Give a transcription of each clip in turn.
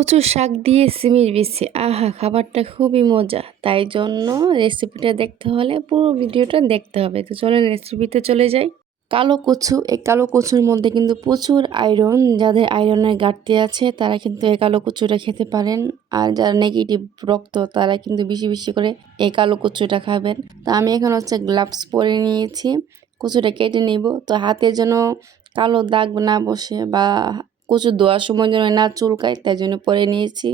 কচুর শাক দিয়ে সিমের বিচি, আহা খাবারটা খুবই মজা। তাই জন্য রেসিপিটা দেখতে হলে পুরো ভিডিওটা দেখতে হবে। তো চলেন রেসিপিতে চলে যাই। কালো কচু, এই কালো কচুর মধ্যে কিন্তু প্রচুর আয়রন। যাদের আয়রনের ঘাটতি আছে তারা কিন্তু এই কালো কচুটা খেতে পারেন। আর যারা নেগেটিভ রক্ত তারা কিন্তু বেশি বেশি করে এই কালো কচুটা খাবেন। তো আমি এখন গ্লাভস পরে নিয়েছি, কচুটা কেটে নিব। তো হাতে যেন কালো দাগ না বসে বা কচু ধোয়ার সময় যেন না চুলকায়, তাই জন্য পরে নিয়েছি।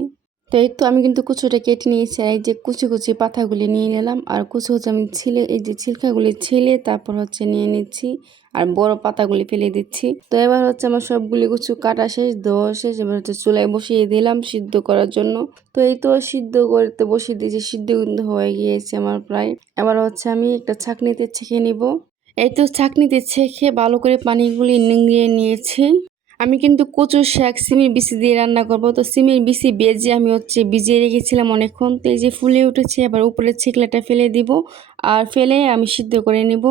তো এই তো আমি কিন্তু কচুটা কেটে নিয়েছি। আর এই যে কুচি কুচি পাতাগুলি নিয়ে নিলাম, আর কুচি আমি ছিলে এই যে ছিলকাগুলি ছিলে তারপর নিয়ে নিচ্ছি, আর বড় পাতাগুলি ফেলে দিচ্ছি। তো এবার আমার সবগুলি কচু কাটা শেষ, ধোয়া শেষ। এবার চুলায় বসিয়ে দিলাম সিদ্ধ করার জন্য। তো এই তো সিদ্ধ করতে বসিয়ে দিয়েছি, সিদ্ধ কিন্তু হয়ে গিয়েছে আমার প্রায়। এবার আমি একটা ছাঁকনিতে ছেঁকে নিব। এই তো ছাঁকনিতে ছেঁকে ভালো করে পানিগুলি নিংড়িয়ে নিয়েছি। আমি কিন্তু কচুর শাক সিমের বিচি দিয়ে রান্না করব। তো সিমের বিচি বেজে আমি ভিজিয়ে রেখেছিলাম অনেকক্ষণ। তো এই যে ফুলে উঠেছে, এবার উপরে ছিকলাটা ফেলে দিব, আর ফেলে আমি সিদ্ধ করে নিব।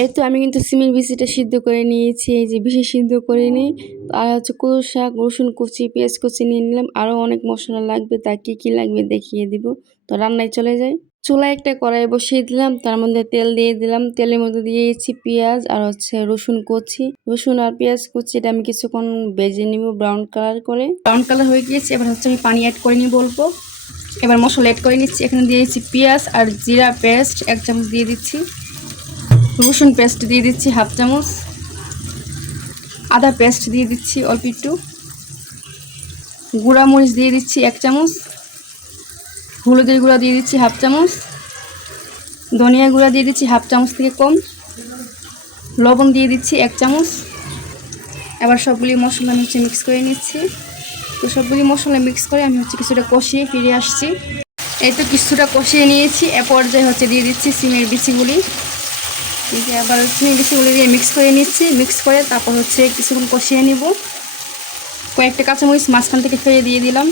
এই তো আমি কিন্তু সিমের বিচিটা সিদ্ধ করে নিয়েছি, এই যে বেশি সিদ্ধ করে নিই। আর কচুর শাক, রসুন কুচি, পেঁয়াজ কুচি নিয়ে নিলাম। আরও অনেক মশলা লাগবে, তা কী লাগবে দেখিয়ে দিব। তো রান্নায় চলে যাই। চুলায় একটা কড়াই বসিয়ে দিলাম, তার মধ্যে তেল দিয়ে দিলাম। তেলের মধ্যে দিয়েছি পেঁয়াজ আর রসুন কুচি। রসুন আর পেঁয়াজ কুচিটা আমি কিছুক্ষণ ভেজে নিব ব্রাউন কালার করে। ব্রাউন কালার হয়ে গিয়েছে, এবার আমি পানি অ্যাড করে নিব অল্প। এবার মশলা অ্যাড করে নিচ্ছি। এখানে দিয়েছি পেঁয়াজ আর জিরা পেস্ট 1 চামচ দিয়ে দিচ্ছি, রসুন পেস্ট দিয়ে দিচ্ছি 1/2 চামচ, আদা পেস্ট দিয়ে দিচ্ছি অল্প একটু, গুঁড়া মরিচ দিয়ে দিচ্ছি 1 চামচ, হলুদের গুঁড়া দিয়ে দিচ্ছি 1/2 চামচ, ধনিয়া গুঁড়া দিয়ে দিচ্ছি 1/2 চামচ থেকে কম, লবণ দিয়ে দিচ্ছি 1 চামচ। এবার সবগুলি মশলা আমি মিক্স করে নিচ্ছি। তো সবগুলি মশলা মিক্স করে আমি কিছুটা কষিয়ে ফিরে আসছি। এই তো কিছুটা কষিয়ে নিয়েছি। এ পর্যায়ে দিয়ে দিচ্ছি সিমের বিচিগুলি। আবার সিমের বিচিগুলি দিয়ে মিক্স করে নিচ্ছি। মিক্স করে তারপর কিছুক্ষণ কষিয়ে নিব। কয়েকটা কাঁচামরিচ মাঝখান থেকে ফেলে দিয়ে দিলাম।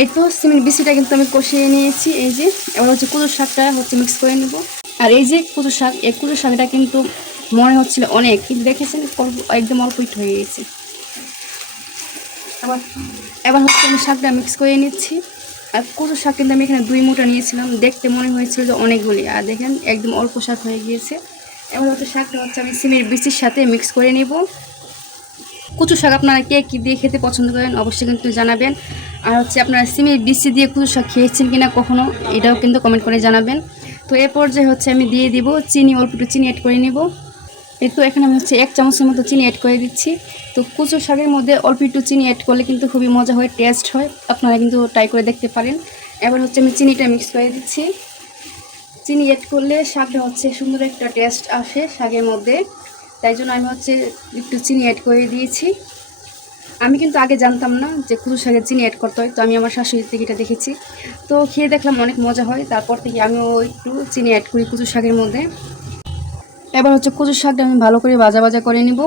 এই তো সিমের বিচিটা কিন্তু আমি কষিয়ে নিয়েছি। এই যে এবার কচুর শাকটা মিক্স করে নিব। আর এই যে কচুর শাক, এই কচুর শাকটা কিন্তু মনে হচ্ছিল অনেক, কিন্তু দেখেছেন একদম অল্প একটু হয়ে গেছে। এবার আমি শাকটা মিক্স করে নিচ্ছি। আর কচুর শাক কিন্তু আমি এখানে 2 মুঠা নিয়েছিলাম, দেখতে মনে হয়েছিল যে অনেকগুলি, আর দেখেন একদম অল্প শাক হয়ে গিয়েছে। এবার শাকটা আমি সিমের বিচির সাথে মিক্স করে নিব। কচু শাক আপনারা কে কী দিয়ে খেতে পছন্দ করেন অবশ্যই কিন্তু জানাবেন। আর আপনারা সিমের বিচি দিয়ে কচু শাক খেয়েছেন কিনা কখনো, এটাও কিন্তু কমেন্ট করে জানাবেন। তো এ পর্যায়ে আমি দিয়ে দিব চিনি, অল্প একটু চিনি অ্যাড করে নিব। এই তো এখানে আমি 1 চামচের মতো চিনি অ্যাড করে দিচ্ছি। তো কচু শাকের মধ্যে অল্প একটু চিনি অ্যাড করলে কিন্তু খুবই মজা হয়, টেস্ট হয়। আপনারা কিন্তু ট্রাই করে দেখতে পারেন। এবার আমি চিনিটা মিক্স করে দিচ্ছি। চিনি অ্যাড করলে শাকটা সুন্দর একটা টেস্ট আসে শাকের মধ্যে, তাই জন্য আমি একটু চিনি অ্যাড করে দিয়েছি। আমি কিন্তু আগে জানতাম না যে কচু শাকে চিনি অ্যাড করতে হয়। তো আমি আমার শাশুড়ির থেকে এটা দেখেছি, তো খেয়ে দেখলাম অনেক মজা হয়। তারপর থেকে আমিও একটু চিনি অ্যাড করি কচু শাকের মধ্যে। এবার কচুর শাকটা আমি ভালো করে ভাজা করে নিব।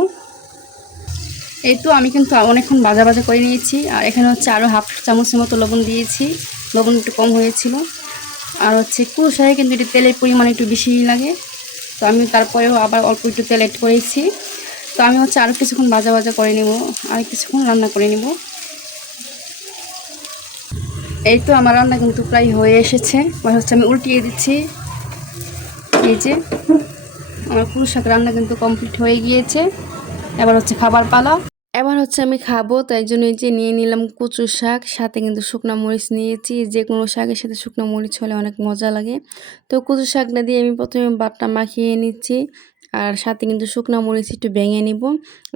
এই তো আমি কিন্তু অনেকক্ষণ ভাজা করে নিয়েছি। আর এখানে আরও 1/2 চামচের মতো লবণ দিয়েছি, লবণ একটু কম হয়েছিল। আর কচু শাকে কিন্তু একটু তেলের পরিমাণ একটু বেশিই লাগে, তো আমি তারপরেও আবার অল্প একটু তেল অ্যাড করেছি। তো আমি আরও কিছুক্ষণ ভাজা করে নেব, আর কিছুক্ষণ রান্না করে নেব। এই তো আমার রান্না কিন্তু প্রায় হয়ে এসেছে। এবার আমি উল্টিয়ে দিচ্ছি। এই যে আমার কচু শাক রান্না কিন্তু কমপ্লিট হয়ে গিয়েছে। এবার খাবার পালা। এবার আমি খাবো, তাই জন্য এই যে নিয়ে নিলাম কচু শাক, সাথে কিন্তু শুকনো মরিচ নিয়েছি। যে কোনো শাকের সাথে শুকনো মরিচ হলে অনেক মজা লাগে। তো কচু শাকটা দিয়ে আমি প্রথমে বাটটা মাখিয়ে নিচ্ছি, আর সাথে কিন্তু শুকনো মরিচ একটু ভেঙে নিব।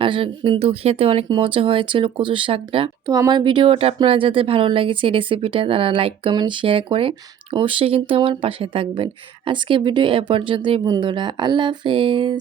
আর কিন্তু খেতে অনেক মজা হয়েছিল কচু শাকটা। তো আমার ভিডিওটা আপনারা যাদের ভালো লেগেছে রেসিপিটা, তারা লাইক কমেন্ট শেয়ার করে অবশ্যই কিন্তু আমার পাশে থাকবেন। আজকে ভিডিও এ পর্যন্তই বন্ধুরা, আল্লাহ হাফেজ।